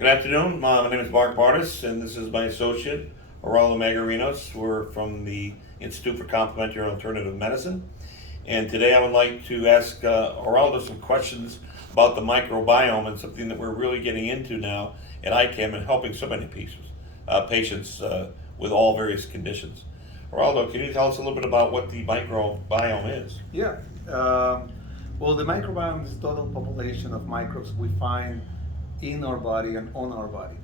Good afternoon. My name is Mark Bartiss, and this is my associate, Haroldo Magarinos. We're from the Institute for Complementary and Alternative Medicine. And today I would like to ask Haroldo some questions about the microbiome and something that we're really getting into now at Icam and helping so many patients with all various conditions. Haroldo, can you tell us a little bit about what the microbiome is? Yeah. Well, the microbiome is the total population of microbes we find in our body and on our body.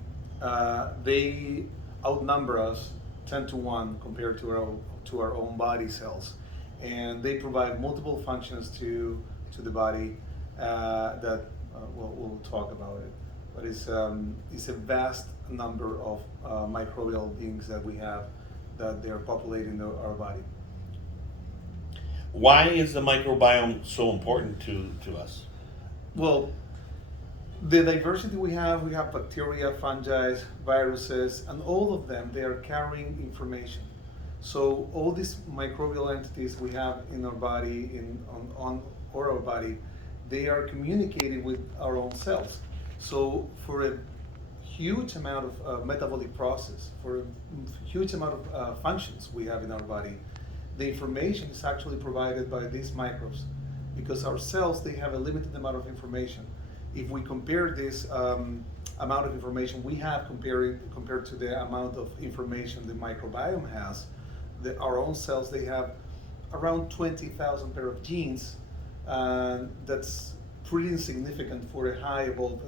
They outnumber us 10 to 1 compared to our own body cells. And they provide multiple functions to the body that we'll talk about it. But it's a vast number of microbial beings that we have that they're populating our body. Why is the microbiome so important to us? Well, the diversity we have bacteria, fungi, viruses, and all of them, they are carrying information. So all these microbial entities we have in our body, on our body, they are communicating with our own cells. So for a huge amount of metabolic process, for a huge amount of functions we have in our body, the information is actually provided by these microbes, because our cells, they have a limited amount of information. If we compare this amount of information we have compared to the amount of information the microbiome has, our own cells, they have around 20,000 pair of genes. That's pretty insignificant for a high evolved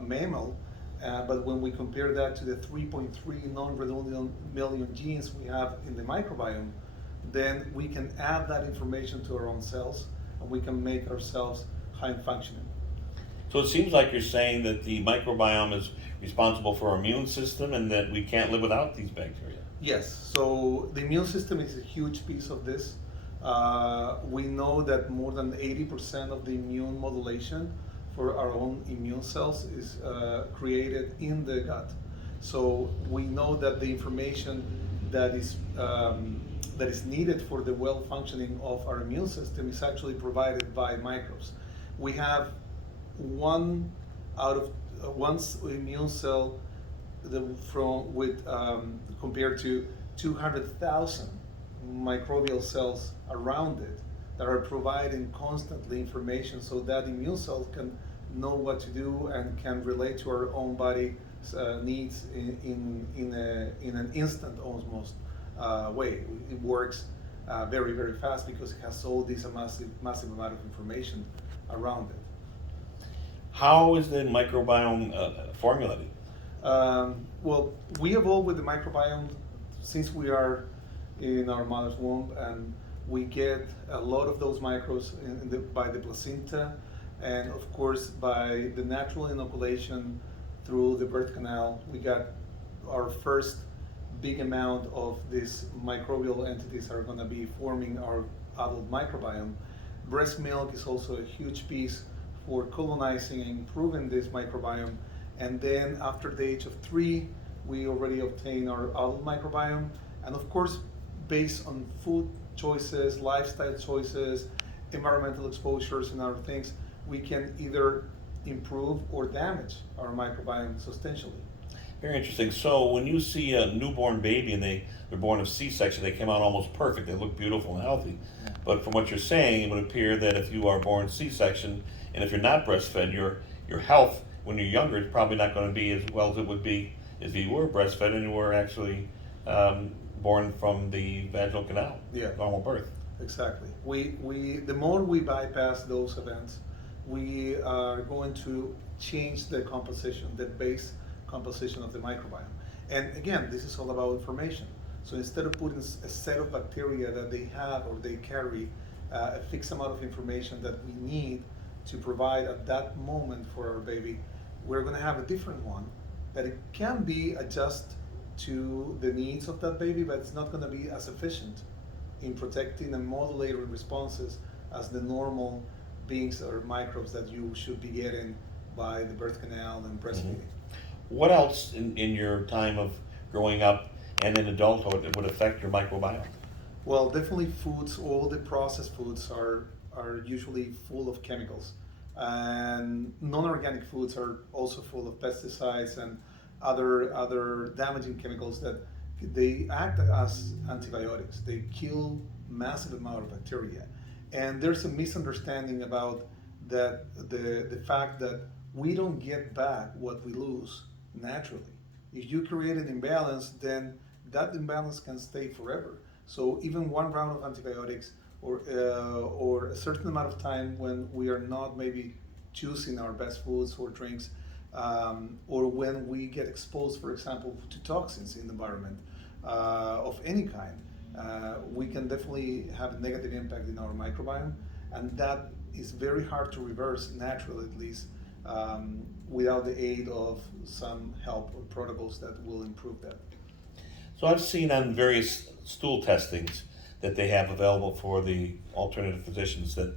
mammal. But when we compare that to the 3.3 non-redundant million genes we have in the microbiome, then we can add that information to our own cells, and we can make our cells high functioning. So it seems like you're saying that the microbiome is responsible for our immune system and that we can't live without these bacteria. Yes, so the immune system is a huge piece of this. We know that more than 80% of the immune modulation for our own immune cells is created in the gut. So we know that the information that is needed for the well functioning of our immune system is actually provided by microbes. We have one immune cell compared to 200,000 microbial cells around it that are providing constantly information, so that immune cell can know what to do and can relate to our own body needs in an instant almost way. It works very, very fast because it has all this massive amount of information around it. How is the microbiome formulated? Well, we evolved with the microbiome since we are in our mother's womb, and we get a lot of those microbes by the placenta, and of course by the natural inoculation through the birth canal. We got our first big amount of these microbial entities are going to be forming our adult microbiome. Breast milk is also a huge piece for colonizing and improving this microbiome. And then after the age of 3, we already obtain our adult microbiome. And of course, based on food choices, lifestyle choices, environmental exposures, and other things, we can either improve or damage our microbiome substantially. Very interesting. So when you see a newborn baby and they're born of C-section, they came out almost perfect. They look beautiful and healthy. Yeah. But from what you're saying, it would appear that if you are born C-section and if you're not breastfed, your health when you're younger is probably not going to be as well as it would be if you were breastfed and you were actually born from the vaginal canal, yeah, normal birth. Exactly. The more we bypass those events, we are going to change the composition, the base composition of the microbiome. And again, this is all about information. So instead of putting a set of bacteria that they have or they carry a fixed amount of information that we need to provide at that moment for our baby, we're going to have a different one that it can be adjusted to the needs of that baby, but it's not going to be as efficient in protecting and modulating responses as the normal beings or microbes that you should be getting by the birth canal and breastfeeding. Mm-hmm. What else in your time of growing up and in adulthood would affect your microbiome? Well, definitely foods. All the processed foods are usually full of chemicals. And non-organic foods are also full of pesticides and other damaging chemicals that they act as antibiotics. They kill massive amount of bacteria. And there's a misunderstanding about that the fact that we don't get back what we lose naturally. If you create an imbalance, then that imbalance can stay forever. So even one round of antibiotics or a certain amount of time when we are not maybe choosing our best foods or drinks, or when we get exposed, for example, to toxins in the environment of any kind, we can definitely have a negative impact in our microbiome, and that is very hard to reverse naturally, at least, without the aid of some help or protocols that will improve that. So I've seen on various stool testings that they have available for the alternative physicians that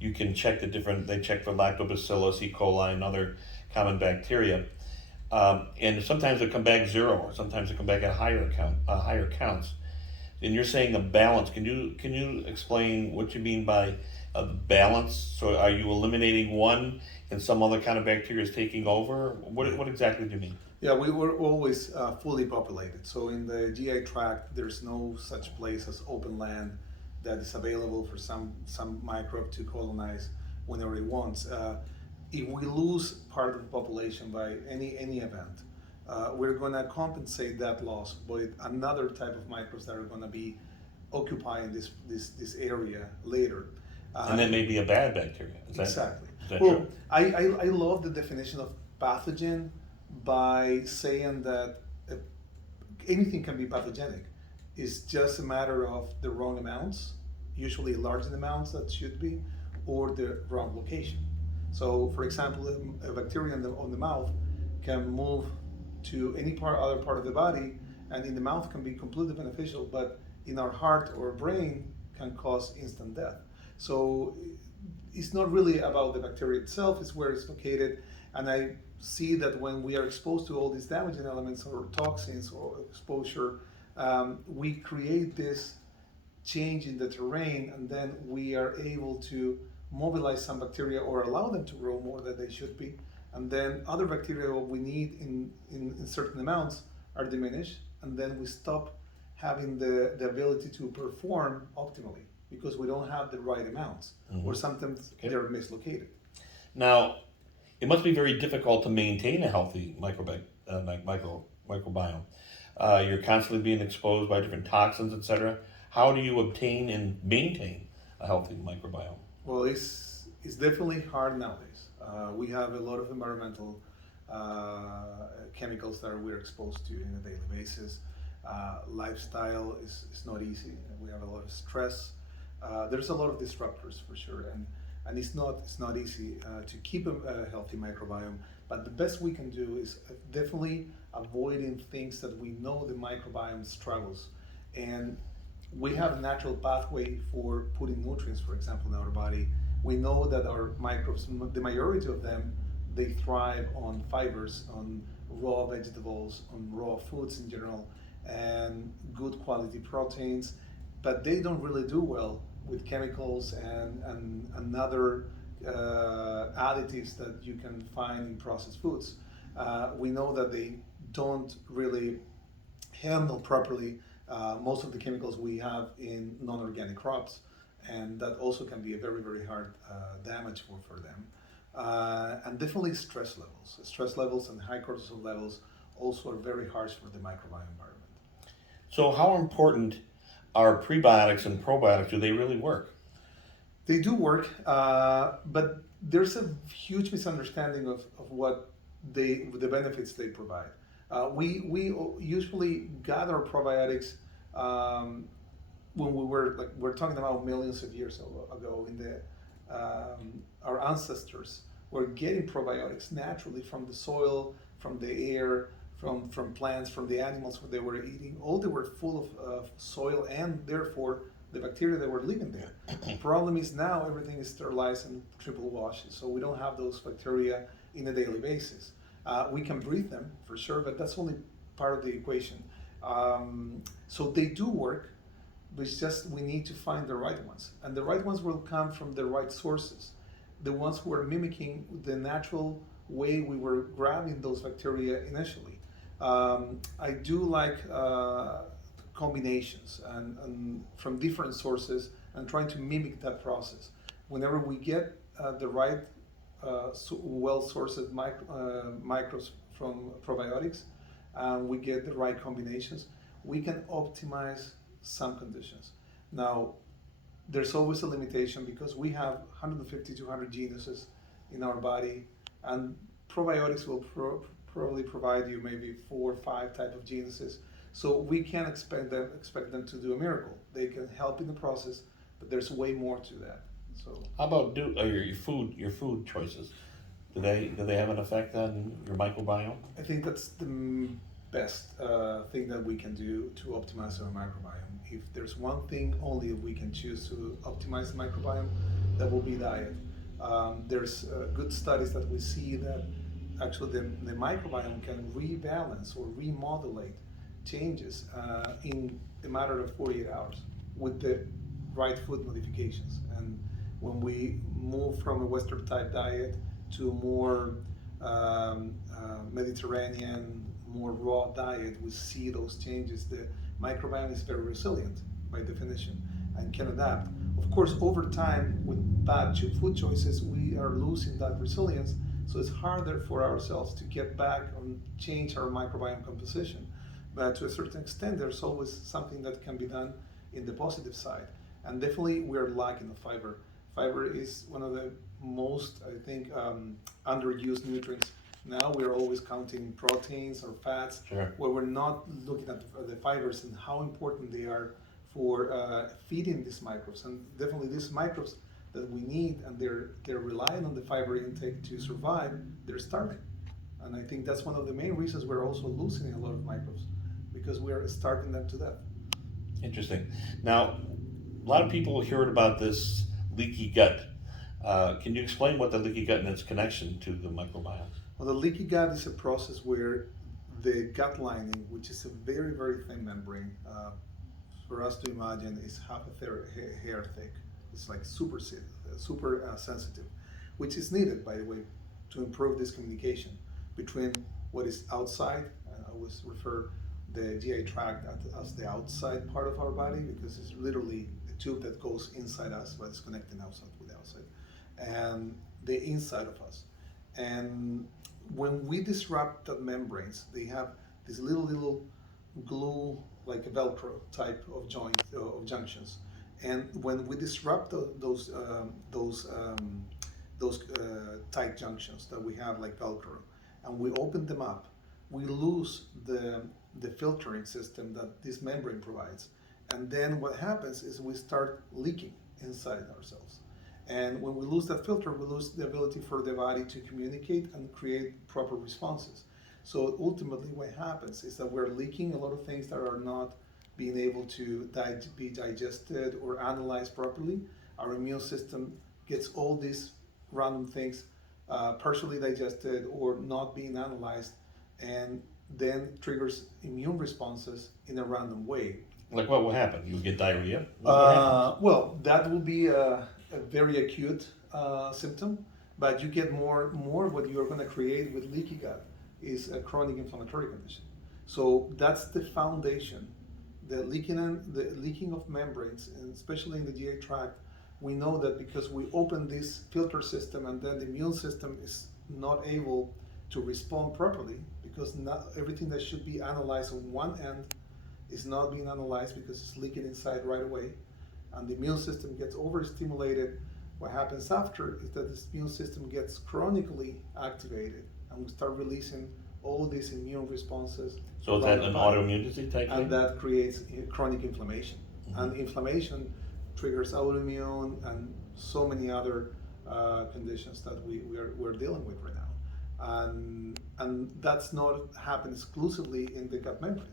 you can check they check for lactobacillus, E. coli, and other common bacteria. And sometimes they come back zero, or sometimes they come back at higher counts. And you're saying a balance. Can you explain what you mean by a balance? So are you eliminating one and some other kind of bacteria is taking over? What exactly do you mean? Yeah, we were always fully populated. So in the GI tract, there's no such place as open land that is available for some microbe to colonize whenever it wants. If we lose part of the population by any event, we're going to compensate that loss with another type of microbes that are going to be occupying this area later. And that may be a bad bacteria. Exactly. Is that Well, true? I love the definition of pathogen by saying that anything can be pathogenic. It's just a matter of the wrong amounts, usually large in amounts that should be, or the wrong location. So, for example, a bacteria on the mouth can move to any other part of the body, and in the mouth can be completely beneficial, but in our heart or brain can cause instant death. So it's not really about the bacteria itself, it's where it's located. And I see that when we are exposed to all these damaging elements or toxins or exposure, we create this change in the terrain, and then we are able to mobilize some bacteria or allow them to grow more than they should be. And then other bacteria we need in certain amounts are diminished, and then we stop having the ability to perform optimally because we don't have the right amounts, or sometimes they're mislocated. Now, it must be very difficult to maintain a healthy microbiome. You're constantly being exposed by different toxins, etc. How do you obtain and maintain a healthy microbiome? Well, it's definitely hard nowadays. We have a lot of environmental chemicals that we're exposed to on a daily basis. Lifestyle is not easy. We have a lot of stress. There's a lot of disruptors for sure, and it's not easy to keep a healthy microbiome. But the best we can do is definitely avoiding things that we know the microbiome struggles. And we have a natural pathway for putting nutrients, for example, in our body. We know that our microbes, the majority of them, they thrive on fibers, on raw vegetables, on raw foods in general, and good quality proteins, but they don't really do well with chemicals and other additives that you can find in processed foods. We know that they don't really handle properly most of the chemicals we have in non-organic crops, and that also can be a very, very hard damage for them. And definitely stress levels. Stress levels and high cortisol levels also are very harsh for the microbiome environment. So how important are prebiotics and probiotics? Do they really work? They do work, but there's a huge misunderstanding of what the benefits they provide. We usually got our probiotics when we're talking about millions of years ago. Our ancestors were getting probiotics naturally from the soil, from the air, from plants, from the animals what they were eating. All they were full of soil, and therefore the bacteria that were living there. The problem is now everything is sterilized and triple washed, so we don't have those bacteria in a daily basis. We can breathe them for sure, but that's only part of the equation. So they do work, but it's just we need to find the right ones, and the right ones will come from the right sources. the ones who are mimicking the natural way we were grabbing those bacteria initially. I do like combinations and from different sources and trying to mimic that process. Whenever we get the right well-sourced microbes from probiotics, we get the right combinations, we can optimize some conditions. Now, there's always a limitation because we have 150 to 100 genuses in our body, and probiotics will probably provide you maybe 4 or 5 type of genuses. So we can't expect them to do a miracle. They can help in the process, but there's way more to that. So How about your food choices? Do they have an effect on your microbiome? I think that's the best thing that we can do to optimize our microbiome. If there's one thing only we can choose to optimize the microbiome, that will be diet. There's good studies that we see that actually the microbiome can rebalance or remodulate changes in a matter of 48 hours with the right food modifications. And when we move from a Western type diet to a more Mediterranean, more raw diet, we see those changes. The microbiome is very resilient by definition and can adapt. Of course, over time, with bad food choices, we are losing that resilience. So it's harder for ourselves to get back and change our microbiome composition. But to a certain extent, there's always something that can be done in the positive side. And definitely, we're lacking of fiber. Fiber is one of the most, I think, underused nutrients. Now we're always counting proteins or fats, Sure. where we're not looking at the fibers and how important they are for feeding these microbes. And definitely these microbes that we need, and they're relying on the fiber intake to survive, they're starving. And I think that's one of the main reasons we're also losing a lot of microbes, because we're starving them to death. Interesting. Now, a lot of people heard about this leaky gut. Can you explain what the leaky gut and its connection to the microbiome? Well, the leaky gut is a process where the gut lining, which is a very, very thin membrane, for us to imagine is half a hair thick. It's like super sensitive, which is needed, by the way, to improve this communication between what is outside. I always refer the GI tract as the outside part of our body, because it's literally a tube that goes inside us, but it's connecting outside with the outside, and the inside of us. And when we disrupt the membranes, they have these little glue, like a Velcro type of junctions. And when we disrupt those tight junctions that we have like Velcro, and we open them up, we lose the filtering system that this membrane provides. And then what happens is we start leaking inside ourselves. And when we lose that filter, we lose the ability for the body to communicate and create proper responses. So ultimately what happens is that we're leaking a lot of things that are not being able to be digested or analyzed properly. Our immune system gets all these random things partially digested or not being analyzed, and then triggers immune responses in a random way. Like what will happen? You get diarrhea? Well, that will be a very acute symptom, but you get more what you're going to create with leaky gut is a chronic inflammatory condition. So that's the foundation. The leaking of membranes, and especially in the GI tract, we know that because we open this filter system and then the immune system is not able to respond properly, because not everything that should be analyzed on one end is not being analyzed because it's leaking inside right away, and the immune system gets overstimulated. What happens after is that the immune system gets chronically activated, and we start releasing all these immune responses. So is that an autoimmunity type thing? And that creates chronic inflammation. Mm-hmm. And inflammation triggers autoimmune and so many other conditions that we're dealing with right now. And that's not happen exclusively in the gut membranes.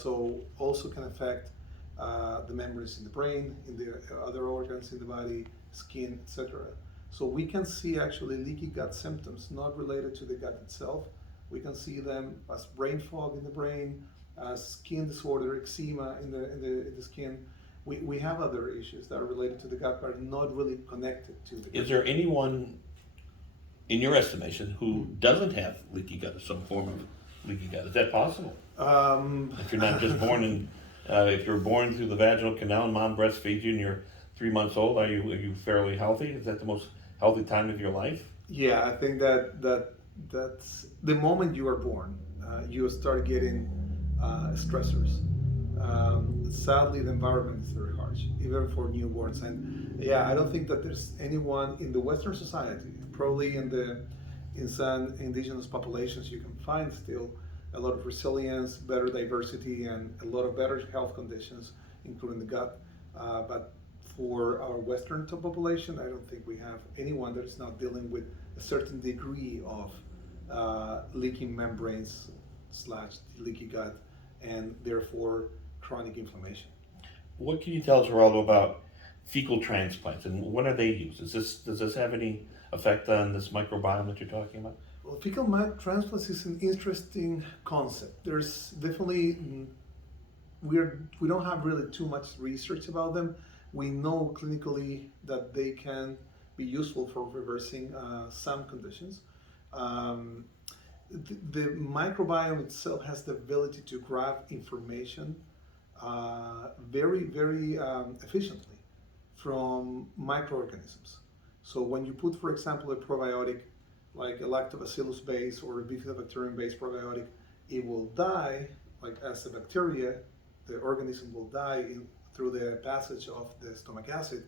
So also can affect the membranes in the brain, in the other organs in the body, skin, etc. So we can see actually leaky gut symptoms not related to the gut itself. We can see them as brain fog in the brain, as skin disorder, eczema in the skin. We have other issues that are related to the gut, but are not really connected to the gut. Is there anyone, in your estimation, who doesn't have leaky gut or some form of leaky gut? Is that possible? If you're not just born in, if you're born through the vaginal canal and mom breastfeeds you and you're 3 months old, are you fairly healthy? Is that the most healthy time of your life? Yeah, I think that's the moment you are born, you start getting stressors. Sadly, the environment is very harsh, even for newborns. And yeah, I don't think that there's anyone in the Western society, probably in some indigenous populations, you can find still a lot of resilience, better diversity, and a lot of better health conditions, including the gut. But for our Western population, I don't think we have anyone that is not dealing with a certain degree of leaking membranes / leaky gut, and therefore chronic inflammation. What can you tell us, Geraldo, about fecal transplants and when are they used? Does this have any effect on this microbiome that you're talking about? Well, fecal transplants is an interesting concept. There's definitely we don't have really too much research about them. We know clinically that they can be useful for reversing some conditions. The microbiome itself has the ability to grab information very, very efficiently from microorganisms. So when you put, for example, a probiotic like a lactobacillus-based or a bifidobacterium-based probiotic, it will die, like as a bacteria, the organism will die through the passage of the stomach acid,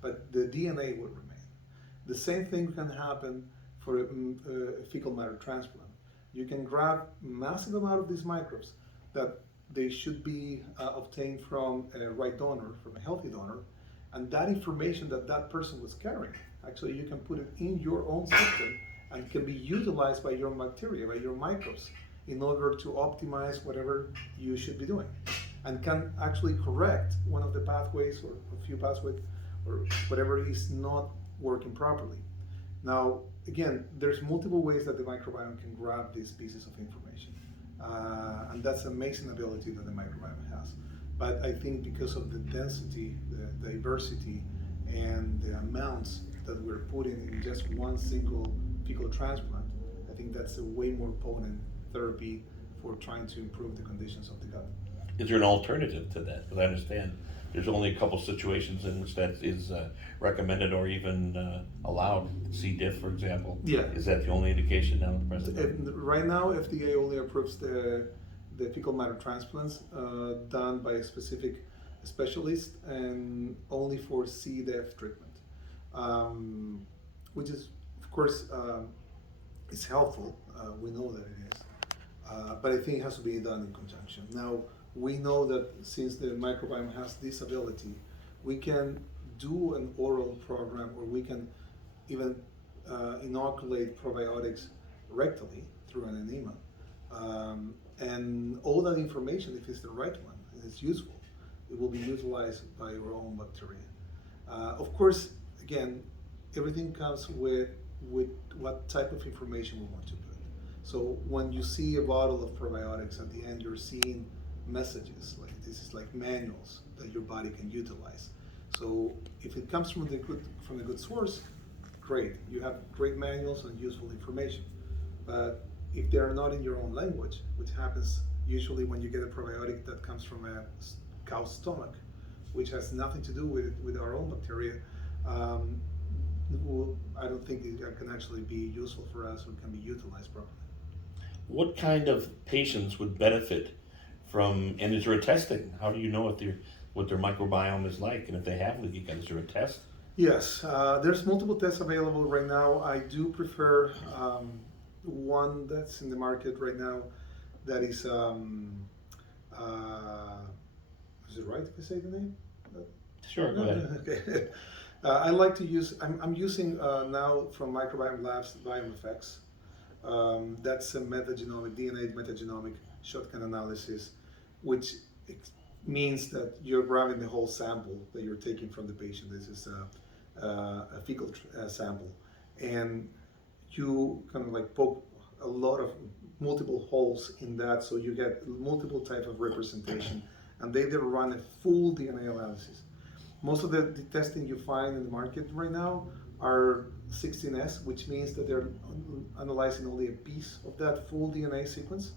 but the DNA will remain. The same thing can happen for a fecal matter transplant. You can grab massive amount of these microbes that they should be obtained from a right donor, from a healthy donor, and that information that that person was carrying, actually you can put it in your own system and can be utilized by your bacteria, by your microbes, in order to optimize whatever you should be doing, and can actually correct one of the pathways or a few pathways or whatever is not working properly. Now, again, there's multiple ways that the microbiome can grab these pieces of information. And that's an amazing ability that the microbiome has. But I think because of the density, the diversity, and the amounts that we're putting in just one single fecal transplant, I think that's a way more potent therapy for trying to improve the conditions of the gut. Is there an alternative to that? Because I understand there's only a couple situations in which that is recommended or even allowed. C. diff, for example. Yeah. Is that the only indication now at present? Right now, FDA only approves the fecal matter transplants done by a specific specialist and only for C. diff treatment, which is, of course, it's helpful. We know that it is, but I think it has to be done in conjunction. Now, we know that since the microbiome has this ability, we can do an oral program, or we can even inoculate probiotics rectally through an enema. And all that information, if it's the right one and it's useful, it will be utilized by your own bacteria. Of course, again, everything comes with what type of information we want to put. So when you see a bottle of probiotics, at the end you're seeing messages, like this is like manuals that your body can utilize. So if it comes from a good source, great. You have great manuals and useful information. But if they are not in your own language, which happens usually when you get a probiotic that comes from a cow's stomach, which has nothing to do with our own bacteria, I don't think it can actually be useful for us or can be utilized properly. What kind of patients would benefit from, and is there a testing? How do you know what their microbiome is like, and if they have leaky gut, is there a test? Yes, there's multiple tests available right now. I do prefer one that's in the market right now that is it right if I say the name? Sure, go ahead. Okay. I like to use, I'm using now from Microbiome Labs Biome Effects. That's a metagenomic, DNA metagenomic shotgun analysis, which means that you're grabbing the whole sample that you're taking from the patient. This is a fecal sample, and you kind of like poke multiple holes in that, so you get multiple types of representation, and they run a full DNA analysis. Most of the testing you find in the market right now are 16S, which means that they're analyzing only a piece of that full DNA sequence.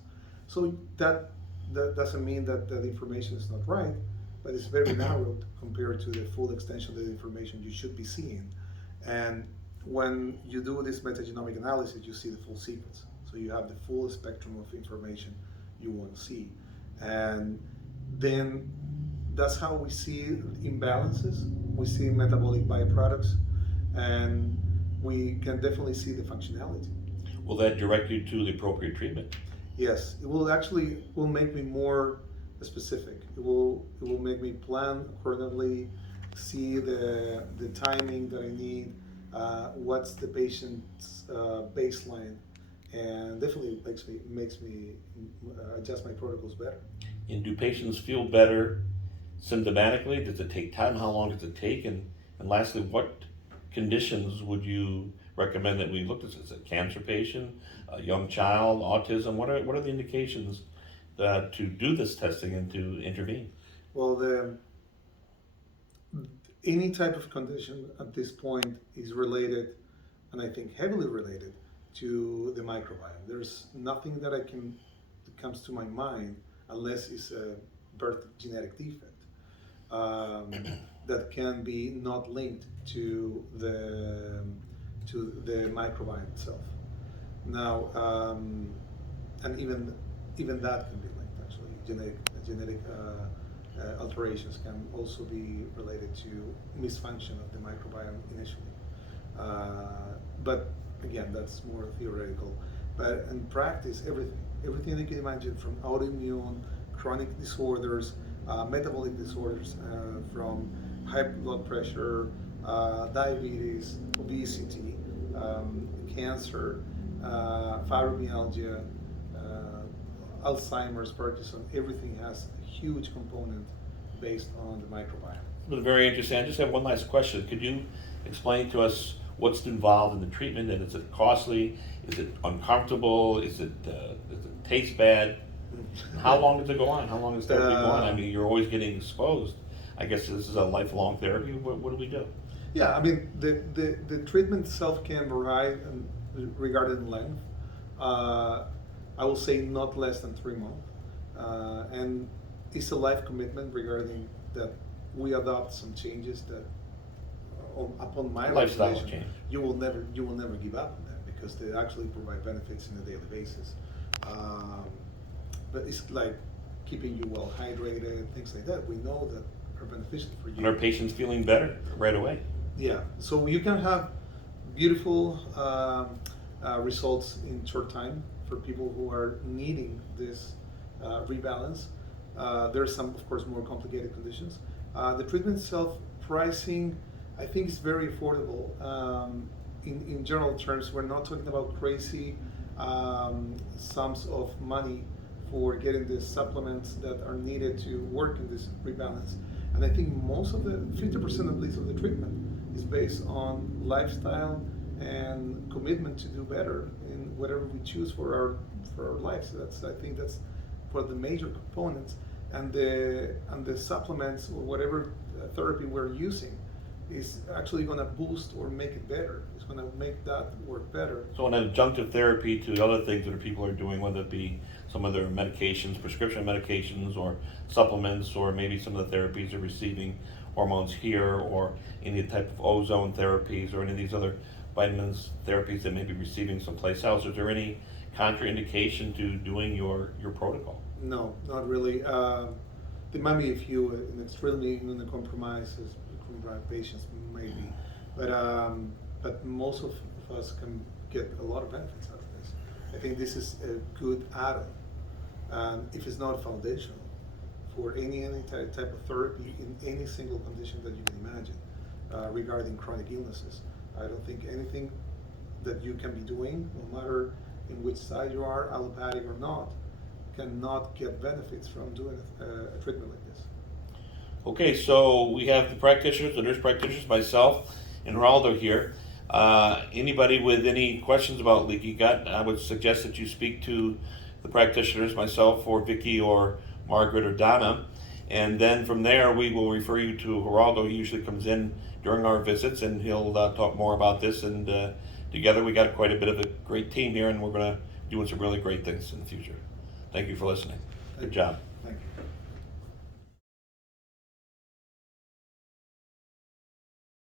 So that doesn't mean that the information is not right, but it's very narrowed compared to the full extension of the information you should be seeing. And when you do this metagenomic analysis, you see the full sequence. So you have the full spectrum of information you want to see. And then that's how we see imbalances. We see metabolic byproducts, and we can definitely see the functionality. Will that direct you to the appropriate treatment? Yes, it will make me more specific. It will make me plan accordingly, see the timing that I need, what's the patient's baseline, and definitely makes me adjust my protocols better. And do patients feel better symptomatically? Does it take time? How long does it take? And lastly, what conditions would you recommend that we look at? Is it a cancer patient, a young child, autism? What are the indications to do this testing and to intervene? Well, any type of condition at this point is related, and I think heavily related, to the microbiome. There's nothing that comes to my mind unless it's a birth genetic defect that can be not linked to the microbiome itself. Now, and even that can be linked actually. Genetic alterations can also be related to misfunction of the microbiome initially. But again, that's more theoretical. But in practice, everything you can imagine, from autoimmune, chronic disorders, metabolic disorders, from high blood pressure, diabetes, obesity, cancer, fibromyalgia, Alzheimer's, Parkinson, everything has a huge component based on the microbiome. It was very interesting. I just have one last question. Could you explain to us what's involved in the treatment, and is it costly? Is it uncomfortable? Does it taste bad? How long does it go on? How long does therapy go on? I mean, you're always getting exposed. I guess this is a lifelong therapy. What do we do? Yeah, I mean, the treatment itself can vary regarding length. I will say not less than 3 months. And it's a life commitment regarding that we adopt some changes that upon my lifestyle recommendation, change. you will never give up on them because they actually provide benefits on a daily basis. But it's like keeping you well hydrated, things like that. We know that are beneficial for you. And are patients feeling better right away? Yeah, so you can have beautiful results in short time for people who are needing this rebalance. There are some, of course, more complicated conditions. The treatment itself, pricing, I think is very affordable. In general terms, we're not talking about crazy sums of money for getting the supplements that are needed to work in this rebalance. And I think most of the 50% at least of the treatment is based on lifestyle and commitment to do better in whatever we choose for our lives. So I think that's for the major components, and the supplements or whatever therapy we're using is actually going to boost or make it better. It's going to make that work better. So an adjunctive therapy to the other things that people are doing, whether it be some of their medications, prescription medications, or supplements, or maybe some of the therapies they're receiving, hormones here, or any type of ozone therapies, or any of these other vitamins therapies that may be receiving someplace else. Is there any contraindication to doing your protocol? No, not really. There might be a few in extremely immunocompromised patients, maybe, but most of us can get a lot of benefits out of this. I think this is a good add-on, and if it's not foundational for any type of therapy in any single condition that you can imagine regarding chronic illnesses. I don't think anything that you can be doing, no matter in which side you are, allopathic or not, cannot get benefits from doing a treatment like this. Okay, so we have the practitioners, the nurse practitioners, myself, and Haroldo here. Anybody with any questions about leaky gut, I would suggest that you speak to the practitioners, myself, or Vicky, or Margaret, or Donna. And then from there, we will refer you to Haroldo. He usually comes in during our visits, and he'll talk more about this. And together, we got quite a bit of a great team here, and we're going to doing some really great things in the future. Thank you for listening. Good job. Thank you.